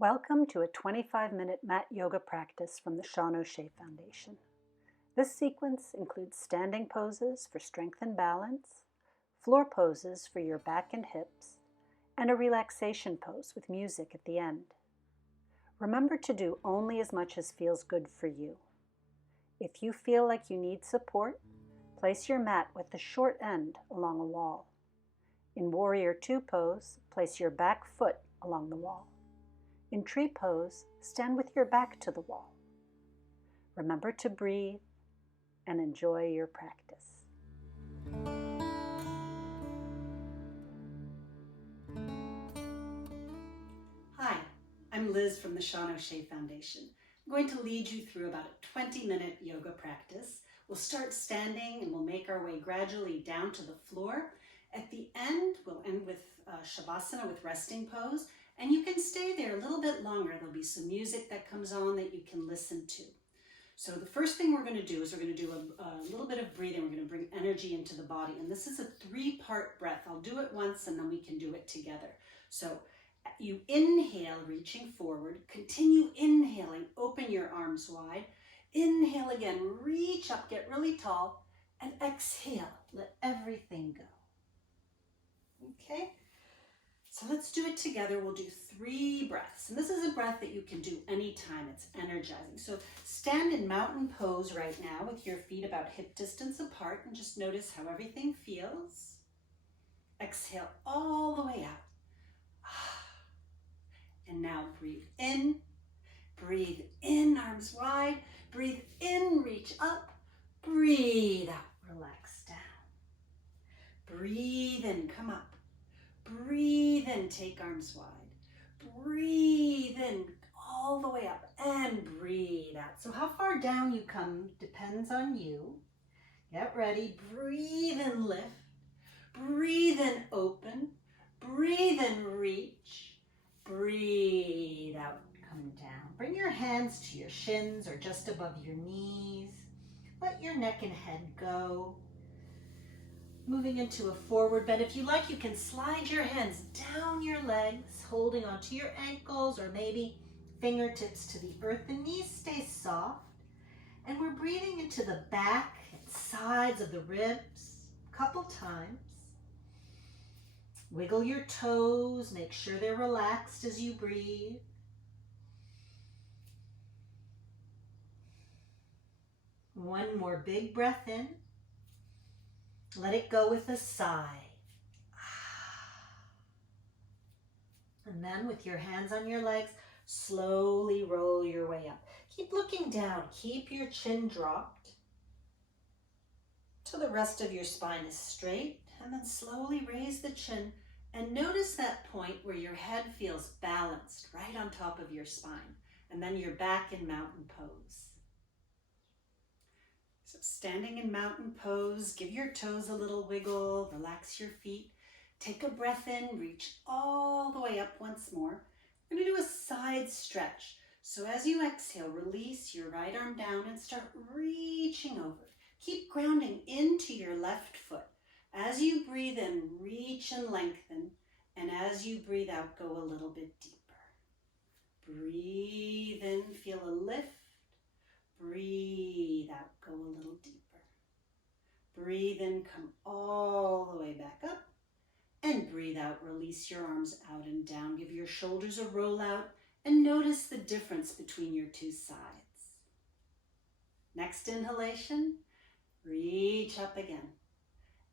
Welcome to a 25-minute mat yoga practice from the Sean O'Shea Foundation. This sequence includes standing poses for strength and balance, floor poses for your back and hips, and a relaxation pose with music at the end. Remember to do only as much as feels good for you. If you feel like you need support, place your mat with the short end along a wall. In Warrior Two pose, place your back foot along the wall. In tree pose, stand with your back to the wall. Remember to breathe and enjoy your practice. Hi, I'm Liz from the Sean O'Shea Foundation. I'm going to lead you through about a 20-minute yoga practice. We'll start standing and we'll make our way gradually down to the floor. At the end, we'll end with Shavasana with resting pose. And you can stay there a little bit longer. There'll be some music that comes on that you can listen to. So the first thing we're going to do is we're going to do a little bit of breathing. We're going to bring energy into the body. And this is a 3-part breath. I'll do it once and then we can do it together. So you inhale, reaching forward. Continue inhaling. Open your arms wide. Inhale again. Reach up. Get really tall. And exhale. Let everything go. Okay? So let's do it together. We'll do 3 breaths. And this is a breath that you can do anytime. It's energizing. So stand in mountain pose right now with your feet about hip distance apart and just notice how everything feels. Exhale all the way out. And now breathe in, arms wide. Breathe in, reach up. Breathe out, relax down. Breathe in, come up. Breathe in, take arms wide. Breathe in, all the way up, and breathe out. So how far down you come depends on you. Get ready. Breathe in, lift. Breathe in, open. Breathe in, reach. Breathe out, come down. Bring your hands to your shins or just above your knees. Let your neck and head go. Moving into a forward bend. If you like, you can slide your hands down your legs, holding onto your ankles or maybe fingertips to the earth. The knees stay soft. And we're breathing into the back and sides of the ribs a couple times. Wiggle your toes. Make sure they're relaxed as you breathe. One more big breath in. Let it go with a sigh. And then with your hands on your legs, slowly roll your way up. Keep looking down. Keep your chin dropped till the rest of your spine is straight. And then slowly raise the chin and notice that point where your head feels balanced right on top of your spine. And then you're back in mountain pose. So standing in mountain pose, give your toes a little wiggle, relax your feet. Take a breath in, reach all the way up once more. We're going to do a side stretch. So as you exhale, release your right arm down and start reaching over. Keep grounding into your left foot. As you breathe in, reach and lengthen. And as you breathe out, go a little bit deeper. Breathe in, feel a lift. Breathe out, go a little deeper. Breathe in, come all the way back up. And breathe out, release your arms out and down. Give your shoulders a roll out and notice the difference between your 2 sides. Next inhalation, reach up again.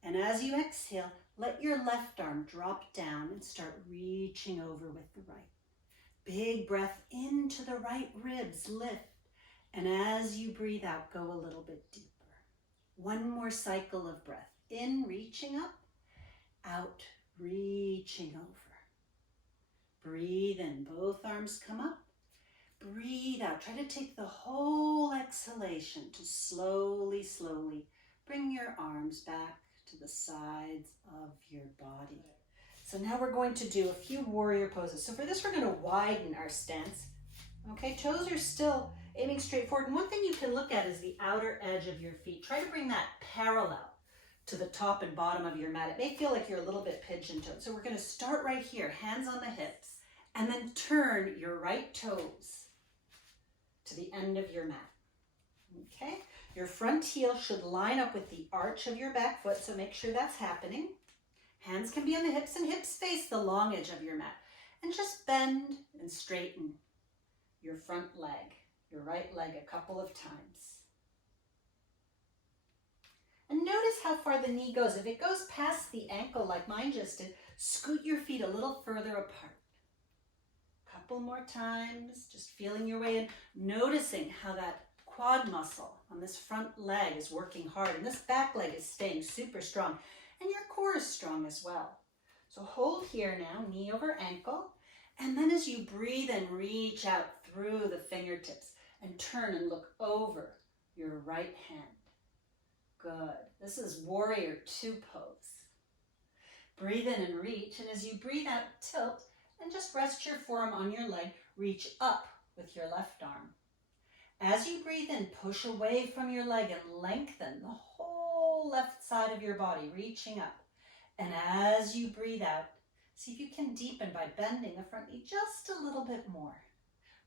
And as you exhale, let your left arm drop down and start reaching over with the right. Big breath into the right ribs, lift. And as you breathe out, go a little bit deeper. One more cycle of breath. In, reaching up. Out, reaching over. Breathe in, both arms come up. Breathe out. Try to take the whole exhalation to slowly, slowly bring your arms back to the sides of your body. So now we're going to do a few warrior poses. So for this, we're going to widen our stance. Okay, toes are still aiming straight forward. And one thing you can look at is the outer edge of your feet. Try to bring that parallel to the top and bottom of your mat. It may feel like you're a little bit pigeon-toed. So we're going to start right here, hands on the hips. And then turn your right toes to the end of your mat. Okay? Your front heel should line up with the arch of your back foot, so make sure that's happening. Hands can be on the hips, and hips face the long edge of your mat. And just bend and straighten your front leg, your right leg a couple of times. And notice how far the knee goes. If it goes past the ankle like mine just did, scoot your feet a little further apart. Couple more times, just feeling your way in, noticing how that quad muscle on this front leg is working hard, and this back leg is staying super strong, and your core is strong as well. So hold here now, knee over ankle, and then as you breathe in, reach out through the fingertips and turn and look over your right hand. Good. This is warrior two pose. Breathe in and reach, and as you breathe out, tilt, and just rest your forearm on your leg. Reach up with your left arm. As you breathe in, push away from your leg and lengthen the whole left side of your body, reaching up. And as you breathe out, see if you can deepen by bending the front knee just a little bit more.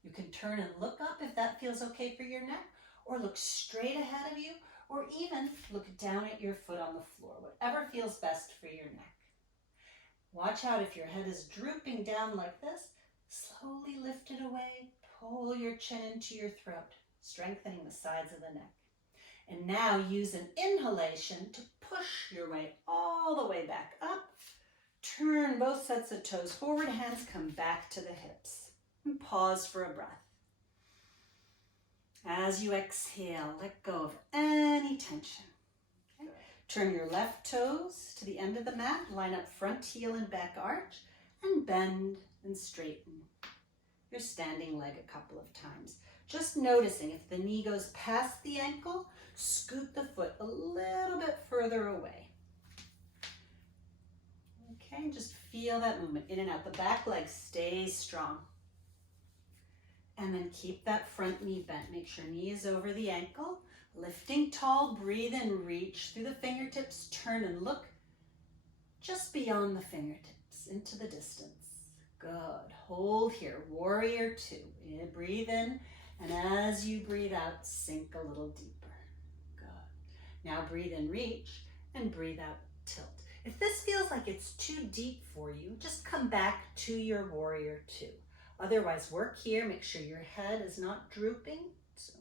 You can turn and look up if that feels okay for your neck, or look straight ahead of you, or even look down at your foot on the floor, whatever feels best for your neck. Watch out if your head is drooping down like this, slowly lift it away, pull your chin into your throat, strengthening the sides of the neck. And now use an inhalation to push your way all the way back up. Turn both sets of toes forward, hands come back to the hips. And pause for a breath. As you exhale, let go of any tension. Okay. Turn your left toes to the end of the mat, line up front heel and back arch, and bend and straighten your standing leg a couple of times. Just noticing if the knee goes past the ankle, scoot the foot a little bit further away. Okay, just feel that movement in and out. The back leg stays strong. And then keep that front knee bent. Make sure knee is over the ankle. Lifting tall, breathe in, reach through the fingertips, turn and look just beyond the fingertips into the distance. Good. Hold here, warrior two. Breathe in, and as you breathe out, sink a little deeper. Good. Now breathe in, reach, and breathe out, tilt. If this feels like it's too deep for you, just come back to your warrior two. Otherwise, work here. Make sure your head is not drooping. So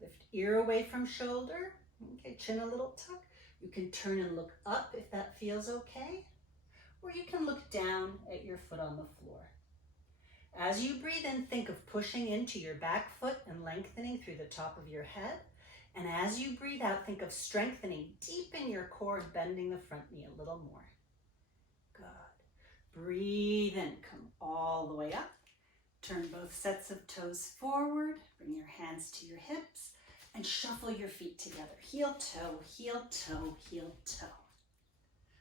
lift ear away from shoulder. Okay, chin a little tuck. You can turn and look up if that feels okay. Or you can look down at your foot on the floor. As you breathe in, think of pushing into your back foot and lengthening through the top of your head. And as you breathe out, think of strengthening deep in your core, bending the front knee a little more. Good. Breathe in, come all the way up. Turn both sets of toes forward, bring your hands to your hips, and shuffle your feet together. Heel, toe, heel, toe, heel, toe.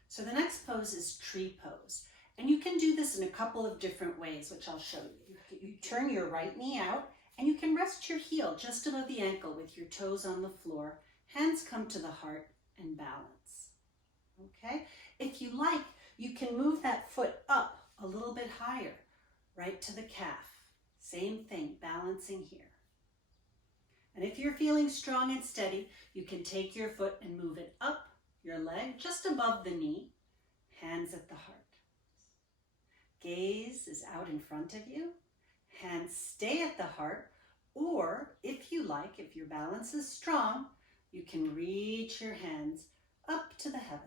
So the next pose is tree pose. And you can do this in a couple of different ways, which I'll show you. You turn your right knee out, and you can rest your heel just above the ankle with your toes on the floor. Hands come to the heart and balance. Okay? If you like, you can move that foot up a little bit higher, right to the calf. Same thing, balancing here. And if you're feeling strong and steady, you can take your foot and move it up your leg just above the knee, hands at the heart. Gaze is out in front of you. Hands stay at the heart, or if you like, if your balance is strong, you can reach your hands up to the heavens.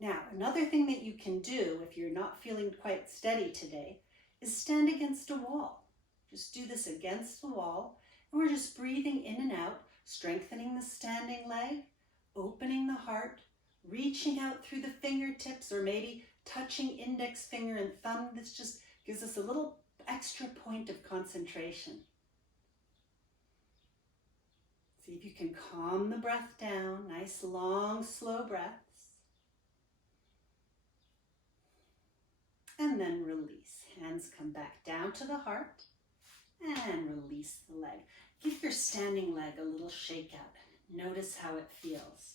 Now, another thing that you can do if you're not feeling quite steady today is stand against a wall. Just do this against the wall, and we're just breathing in and out, strengthening the standing leg, opening the heart, reaching out through the fingertips, or maybe touching index finger and thumb. This just gives us a little extra point of concentration. See if you can calm the breath down. Nice, long, slow breaths. And then release. Hands come back down to the heart and release the leg. Give your standing leg a little shake out. Notice how it feels.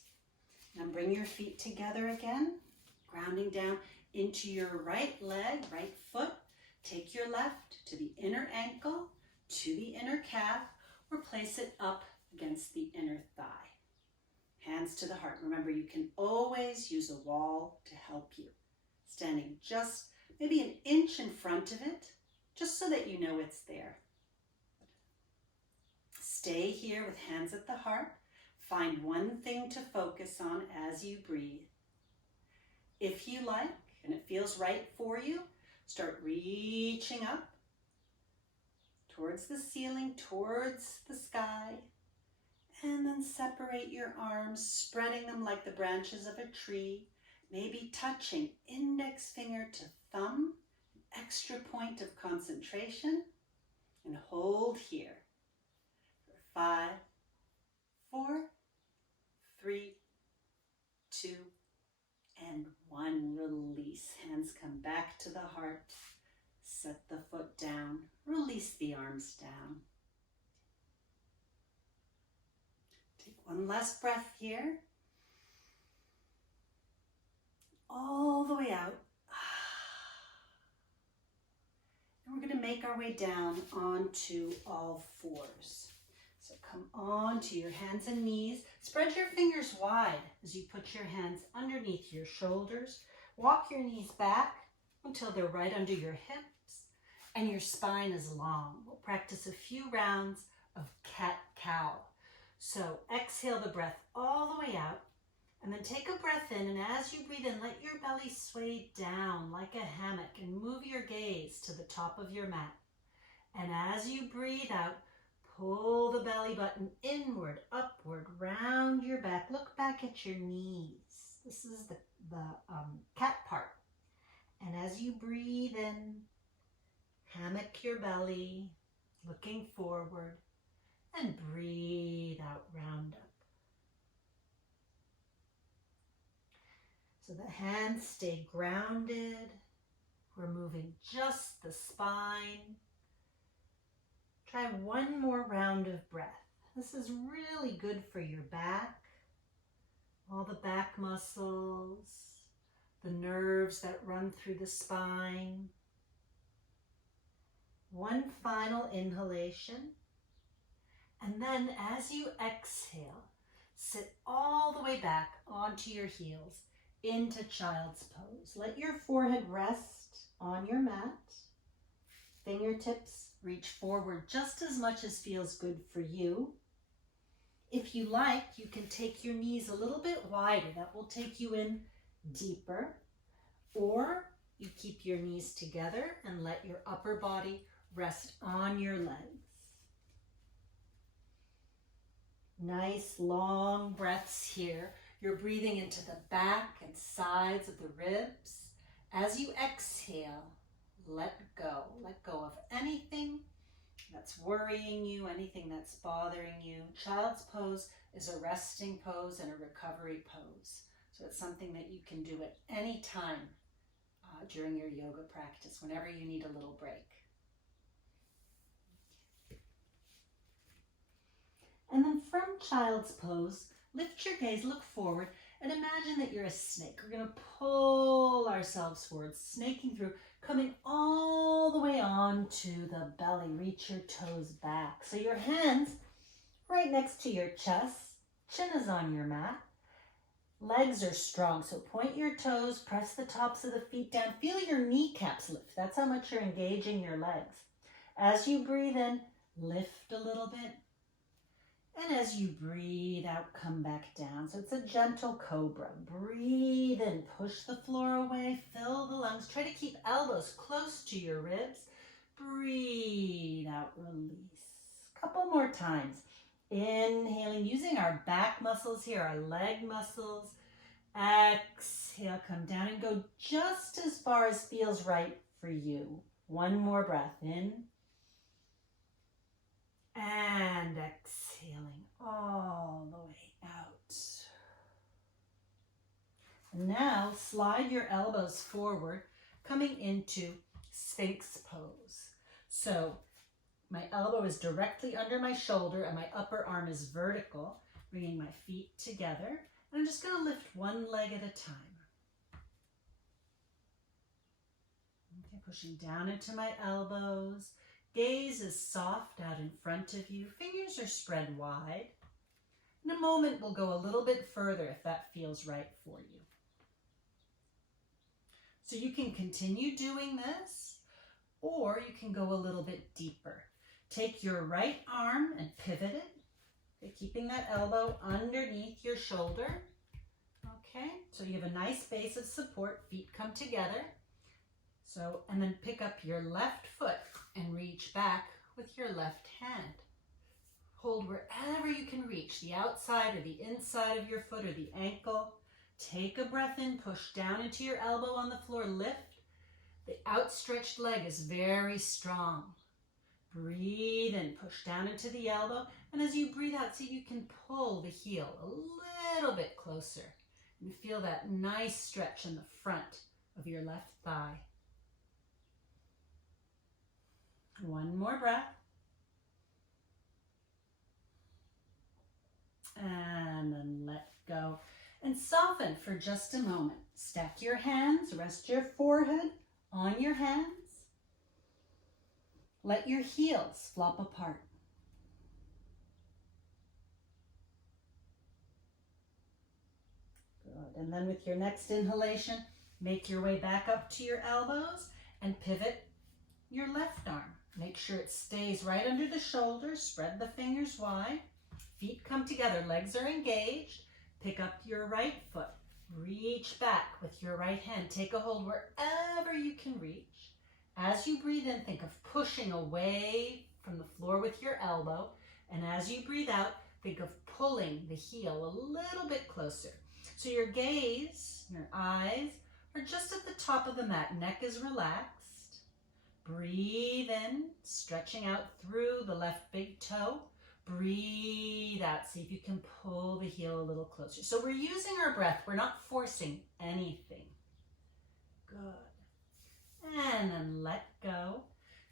Now bring your feet together again, grounding down into your right leg, right foot. Take your left to the inner ankle, to the inner calf, or place it up against the inner thigh. Hands to the heart. Remember, you can always use a wall to help you. Standing just maybe an inch in front of it, just so that you know it's there. Stay here with hands at the heart. Find one thing to focus on as you breathe. If you like, and it feels right for you, start reaching up towards the ceiling, towards the sky, and then separate your arms, spreading them like the branches of a tree, maybe touching index finger to thumb, an extra point of concentration, and hold here for 5, 4, 3, 2, and 1. Release. Hands come back to the heart. Set the foot down. Release the arms down. Take one last breath here. All the way out. And we're going to make our way down onto all fours. So come onto your hands and knees. Spread your fingers wide as you put your hands underneath your shoulders. Walk your knees back until they're right under your hips and your spine is long. We'll practice a few rounds of cat-cow. So exhale the breath all the way out and then take a breath in, and as you breathe in, let your belly sway down like a hammock and move your gaze to the top of your mat. And as you breathe out, pull the belly button inward, upward, round your back. Look back at your knees. This is the cat part. And as you breathe in, hammock your belly, looking forward, and breathe out, round up. So the hands stay grounded. We're moving just the spine. Try one more round of breath. This is really good for your back, all the back muscles, the nerves that run through the spine. One final inhalation. And then as you exhale, sit all the way back onto your heels into child's pose. Let your forehead rest on your mat. Fingertips reach forward just as much as feels good for you. If you like, you can take your knees a little bit wider. That will take you in deeper. Or you keep your knees together and let your upper body rest on your legs. Nice long breaths here. You're breathing into the back and sides of the ribs. As you exhale, let go. Let go of anything that's worrying you, anything that's bothering you. Child's pose is a resting pose and a recovery pose. So it's something that you can do at any time during your yoga practice, whenever you need a little break. And then from child's pose, lift your gaze, look forward, and imagine that you're a snake. We're going to pull ourselves forward, snaking through, coming all the way onto the belly. Reach your toes back. So your hands right next to your chest, chin is on your mat. Legs are strong, so point your toes, press the tops of the feet down. Feel your kneecaps lift. That's how much you're engaging your legs. As you breathe in, lift a little bit. And as you breathe out, come back down. So it's a gentle cobra. Breathe in, push the floor away, fill the lungs. Try to keep elbows close to your ribs. Breathe out, release. Couple more times. Inhaling, using our back muscles here, our leg muscles. Exhale, come down and go just as far as feels right for you. One more breath in. And exhaling all the way out. And now slide your elbows forward, coming into Sphinx pose. So my elbow is directly under my shoulder and my upper arm is vertical, bringing my feet together. And I'm just going to lift one leg at a time. Okay, pushing down into my elbows. Gaze is soft out in front of you. Fingers are spread wide. In a moment, we'll go a little bit further if that feels right for you. So you can continue doing this, or you can go a little bit deeper. Take your right arm and pivot it. Okay, keeping that elbow underneath your shoulder. Okay, so you have a nice base of support, feet come together. So, and then pick up your left foot and reach back with your left hand. Hold wherever you can reach, the outside or the inside of your foot or the ankle. Take a breath in, push down into your elbow on the floor, lift. The outstretched leg is very strong. Breathe in, push down into the elbow, and as you breathe out, see if you can pull the heel a little bit closer and feel that nice stretch in the front of your left thigh. One more breath. And then let go. And soften for just a moment. Stack your hands, rest your forehead on your hands. Let your heels flop apart. Good. And then with your next inhalation, make your way back up to your elbows and pivot your left arm. Make sure it stays right under the shoulders. Spread the fingers wide. Feet come together, legs are engaged. Pick up your right foot. Reach back with your right hand. Take a hold wherever you can reach. As you breathe in, think of pushing away from the floor with your elbow. And as you breathe out, think of pulling the heel a little bit closer. So your gaze, your eyes are just at the top of the mat. Neck is relaxed. Breathe in, stretching out through the left big toe. Breathe out. See if you can pull the heel a little closer. So we're using our breath. We're not forcing anything. Good. And then let go.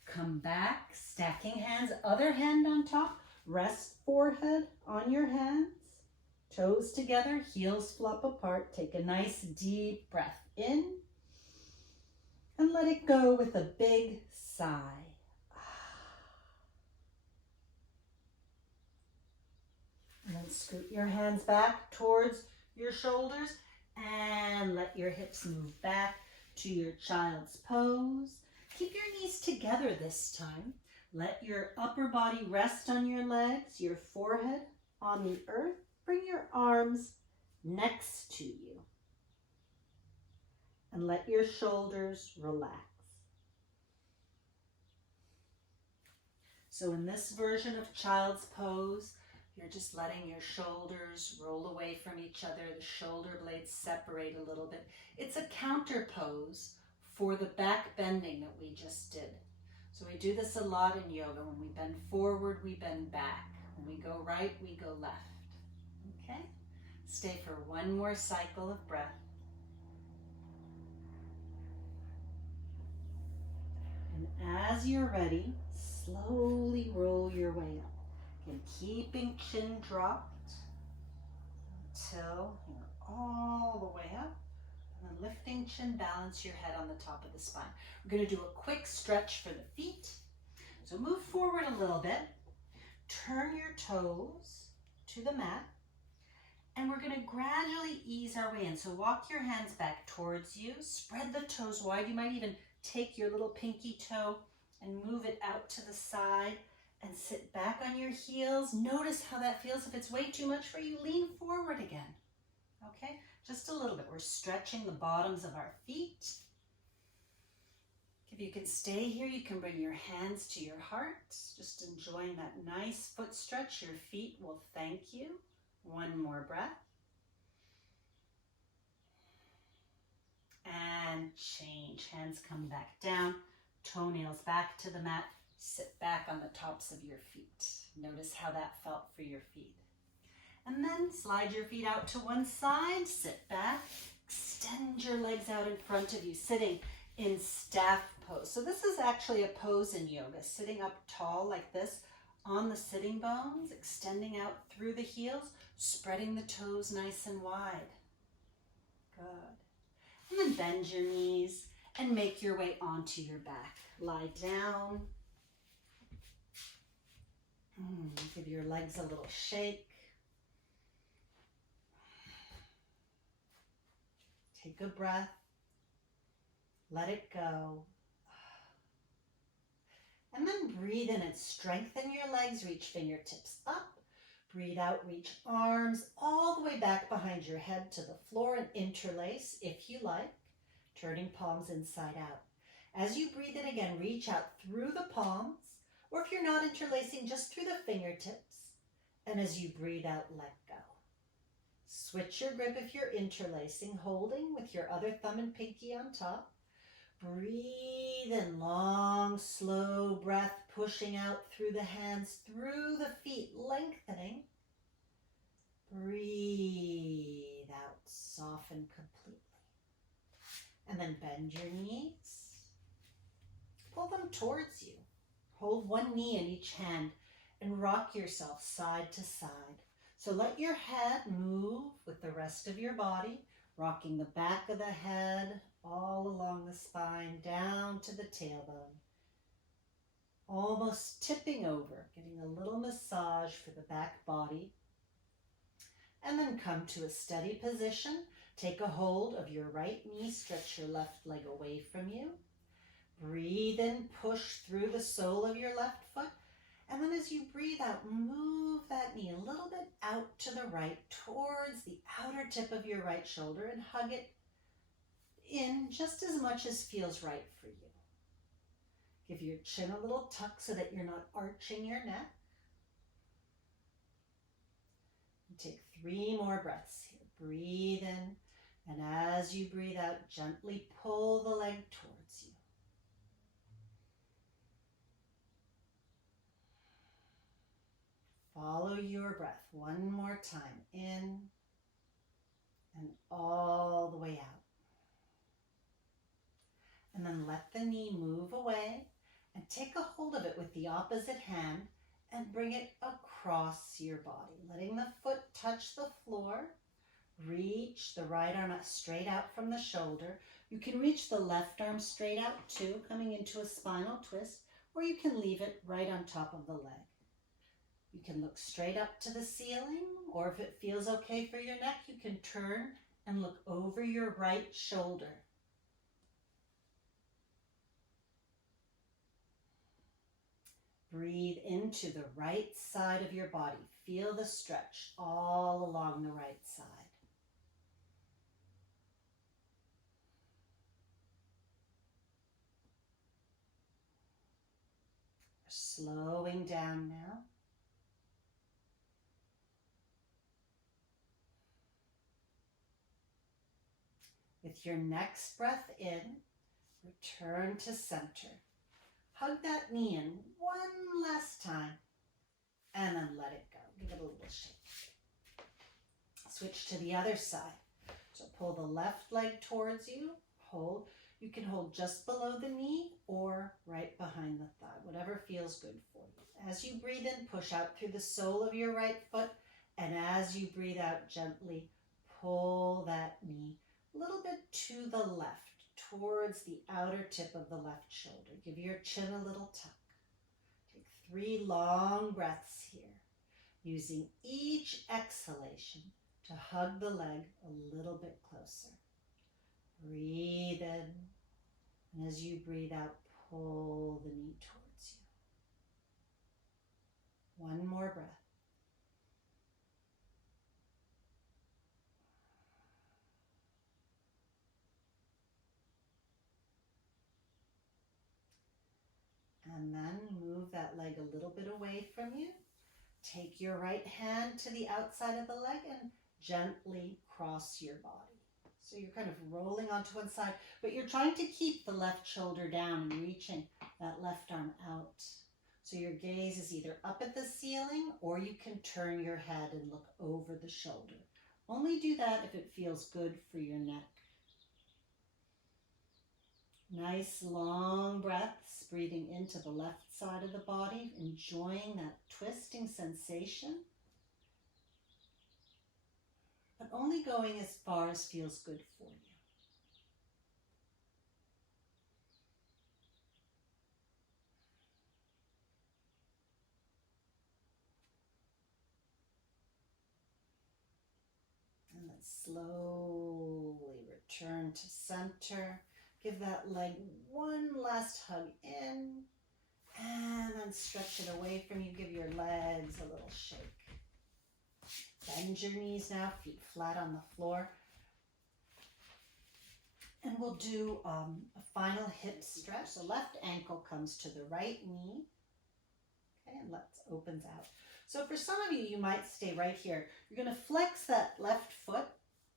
Come back, stacking hands, other hand on top. Rest forehead on your hands. Toes together, heels flop apart. Take a nice deep breath in. And let it go with a big sigh. And then scoot your hands back towards your shoulders and let your hips move back to your child's pose. Keep your knees together this time. Let your upper body rest on your legs, your forehead on the earth. Bring your arms next to you. And let your shoulders relax. So in this version of child's pose, you're just letting your shoulders roll away from each other. The shoulder blades separate a little bit. It's a counter pose for the back bending that we just did. So we do this a lot in yoga. When we bend forward, we bend back. When we go right, we go left. Okay? Stay for one more cycle of breath. And as you're ready, slowly roll your way up. And keeping chin dropped until you're all the way up. And then lifting chin, balance your head on the top of the spine. We're going to do a quick stretch for the feet. So move forward a little bit. Turn your toes to the mat. And we're going to gradually ease our way in. So walk your hands back towards you. Spread the toes wide. You might even take your little pinky toe and move it out to the side. And sit back on your heels. Notice how that feels. If it's way too much for you, lean forward again. Okay? Just a little bit. We're stretching the bottoms of our feet. If you can stay here, you can bring your hands to your heart. Just enjoying that nice foot stretch. Your feet will thank you. One more breath. And change. Hands come back down. Toenails back to the mat. Sit back on the tops of your feet. Notice how that felt for your feet. And then slide your feet out to one side. Sit back. Extend your legs out in front of you, sitting in staff pose. So this is actually a pose in yoga, sitting up tall like this on the sitting bones, extending out through the heels, spreading the toes nice and wide. Good. And then bend your knees and make your way onto your back. Lie down. Give your legs a little shake. Take a breath. Let it go. And then breathe in and strengthen your legs. Reach fingertips up. Breathe out, reach arms all the way back behind your head to the floor and interlace if you like, turning palms inside out. As you breathe in again, reach out through the palms, or if you're not interlacing, just through the fingertips. And as you breathe out, let go. Switch your grip if you're interlacing, holding with your other thumb and pinky on top. Breathe in, long, slow breath, pushing out through the hands, through the feet, lengthening. Breathe out, soften completely. And then bend your knees. Pull them towards you. Hold one knee in each hand and rock yourself side to side. So let your head move with the rest of your body, rocking the back of the head all along the spine, down to the tailbone. Almost tipping over, getting a little massage for the back body. And then come to a steady position. Take a hold of your right knee, stretch your left leg away from you. Breathe in, push through the sole of your left foot. And then as you breathe out, move that knee a little bit out to the right, towards the outer tip of your right shoulder, and hug it in just as much as feels right for you. Give your chin a little tuck so that you're not arching your neck. And take 3 more breaths here. Breathe in, and as you breathe out, gently pull the leg towards you. Follow your breath one more time, in and all the way out. And then let the knee move away and take a hold of it with the opposite hand and bring it across your body, letting the foot touch the floor. Reach the right arm straight out from the shoulder. You can reach the left arm straight out too, coming into a spinal twist, or you can leave it right on top of the leg. You can look straight up to the ceiling, or if it feels okay for your neck, you can turn and look over your right shoulder. Breathe into the right side of your body. Feel the stretch all along the right side. We're slowing down now. With your next breath in, return to center. Hug that knee in one last time, and then let it go. Give it a little shake. Switch to the other side. So pull the left leg towards you. Hold. You can hold just below the knee or right behind the thigh, whatever feels good for you. As you breathe in, push out through the sole of your right foot, and as you breathe out, gently pull that knee a little bit to the left, towards the outer tip of the left shoulder. Give your chin a little tuck. Take 3 long breaths here, using each exhalation to hug the leg a little bit closer. Breathe in, and as you breathe out, pull the knee towards you. One more breath. And then move that leg a little bit away from you. Take your right hand to the outside of the leg and gently cross your body. So you're kind of rolling onto one side, but you're trying to keep the left shoulder down and reaching that left arm out. So your gaze is either up at the ceiling, or you can turn your head and look over the shoulder. Only do that if it feels good for your neck. Nice long breaths, breathing into the left side of the body, enjoying that twisting sensation, but only going as far as feels good for you. And then slowly return to center. Give that leg one last hug in. And then stretch it away from you. Give your legs a little shake. Bend your knees now, feet flat on the floor. And we'll do a final hip stretch. So left ankle comes to the right knee. Okay, and opens out. So for some of you, you might stay right here. You're going to flex that left foot,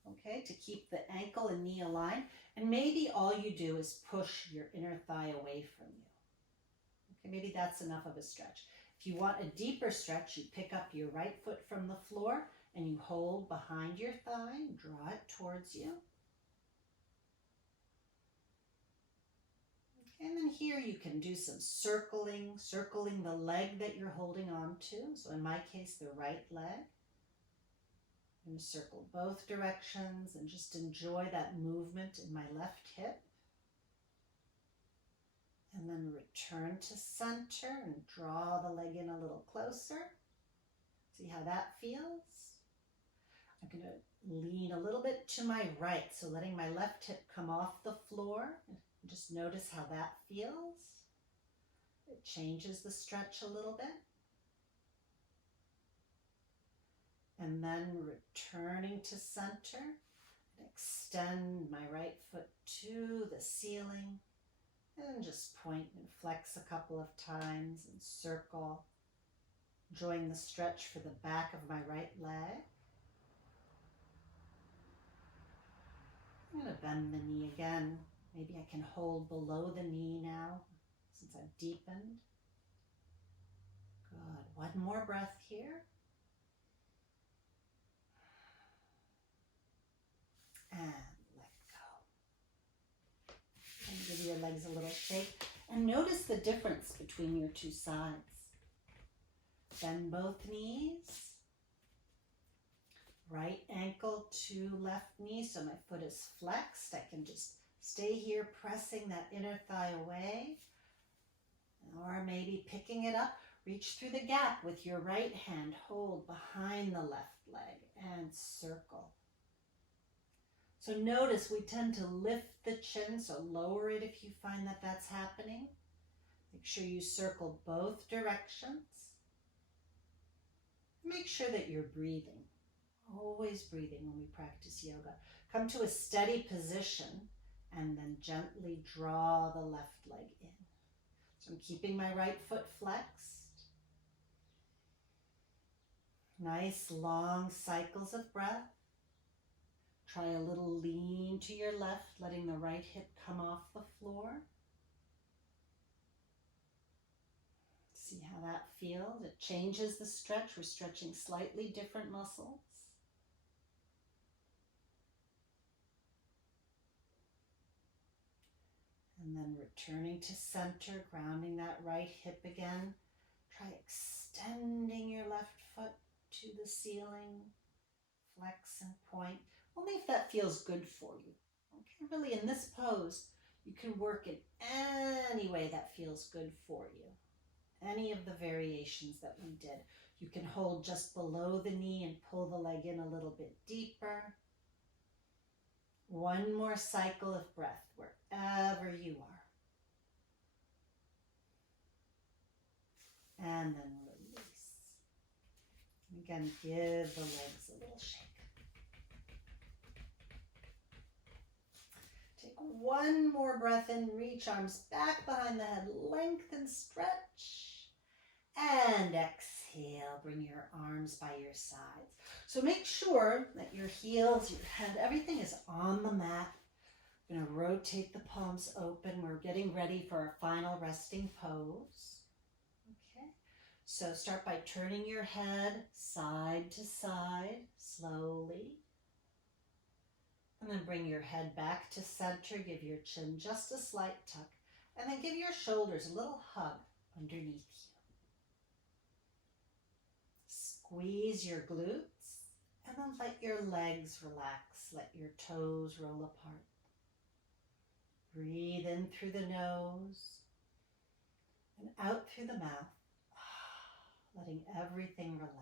okay, to keep the ankle and knee aligned. And maybe all you do is push your inner thigh away from you. Okay, maybe that's enough of a stretch. If you want a deeper stretch, you pick up your right foot from the floor and you hold behind your thigh, draw it towards you. And then here you can do some circling the leg that you're holding on to. So in my case, the right leg. I'm going to circle both directions and just enjoy that movement in my left hip. And then return to center and draw the leg in a little closer. See how that feels? I'm going to lean a little bit to my right, so letting my left hip come off the floor. Just notice how that feels. It changes the stretch a little bit. And then returning to center, extend my right foot to the ceiling and just point and flex a couple of times and circle, enjoying the stretch for the back of my right leg. I'm going to bend the knee again. Maybe I can hold below the knee now since I've deepened. Good. One more breath here. And let go. And give your legs a little shake. And notice the difference between your two sides. Bend both knees. Right ankle to left knee, so my foot is flexed. I can just stay here pressing that inner thigh away. Or maybe picking it up, reach through the gap with your right hand, hold behind the left leg and circle. So notice we tend to lift the chin, so lower it if you find that that's happening. Make sure you circle both directions. Make sure that you're breathing. Always breathing when we practice yoga. Come to a steady position and then gently draw the left leg in. So I'm keeping my right foot flexed. Nice long cycles of breath. Try a little lean to your left, letting the right hip come off the floor. See how that feels? It changes the stretch. We're stretching slightly different muscles. And then returning to center, grounding that right hip again. Try extending your left foot to the ceiling. Flex and point. Only if that feels good for you. Okay, really in this pose, you can work in any way that feels good for you. Any of the variations that we did. You can hold just below the knee and pull the leg in a little bit deeper. One more cycle of breath wherever you are. And then release. Again, give the legs a little shake. Take one more breath in, reach arms back behind the head, lengthen, stretch. And exhale, bring your arms by your sides. So make sure that your heels, your head, everything is on the mat. We're going to rotate the palms open. We're getting ready for our final resting pose. Okay, so start by turning your head side to side slowly. And then bring your head back to center. Give your chin just a slight tuck. And then give your shoulders a little hug underneath you. Squeeze your glutes and then let your legs relax. Let your toes roll apart. Breathe in through the nose and out through the mouth, letting everything relax.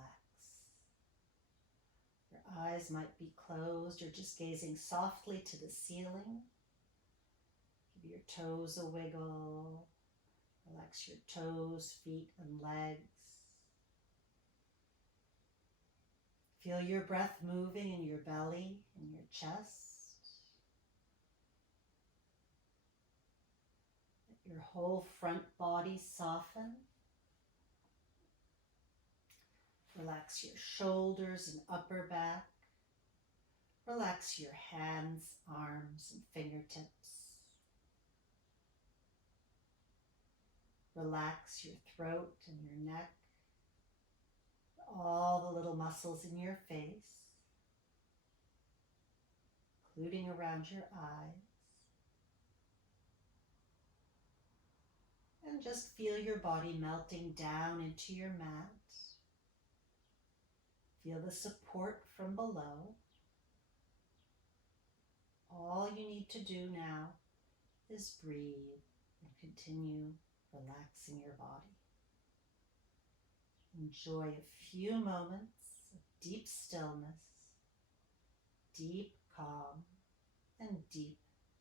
Your eyes might be closed or just gazing softly to the ceiling. Give your toes a wiggle. Relax your toes, feet, and legs. Feel your breath moving in your belly and your chest. Let your whole front body soften. Relax your shoulders and upper back. Relax your hands, arms, and fingertips. Relax your throat and your neck, all the little muscles in your face, including around your eyes. And just feel your body melting down into your mat. Feel the support from below. All you need to do now is breathe and continue relaxing your body. Enjoy a few moments of deep stillness, deep calm, and deep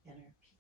inner peace.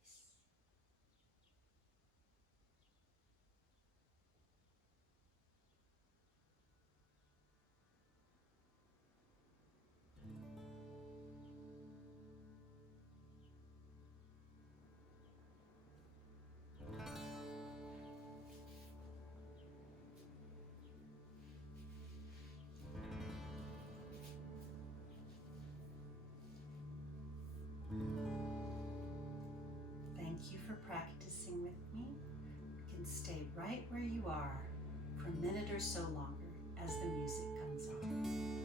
Thank you for practicing with me. You can stay right where you are for a minute or so longer as the music comes on.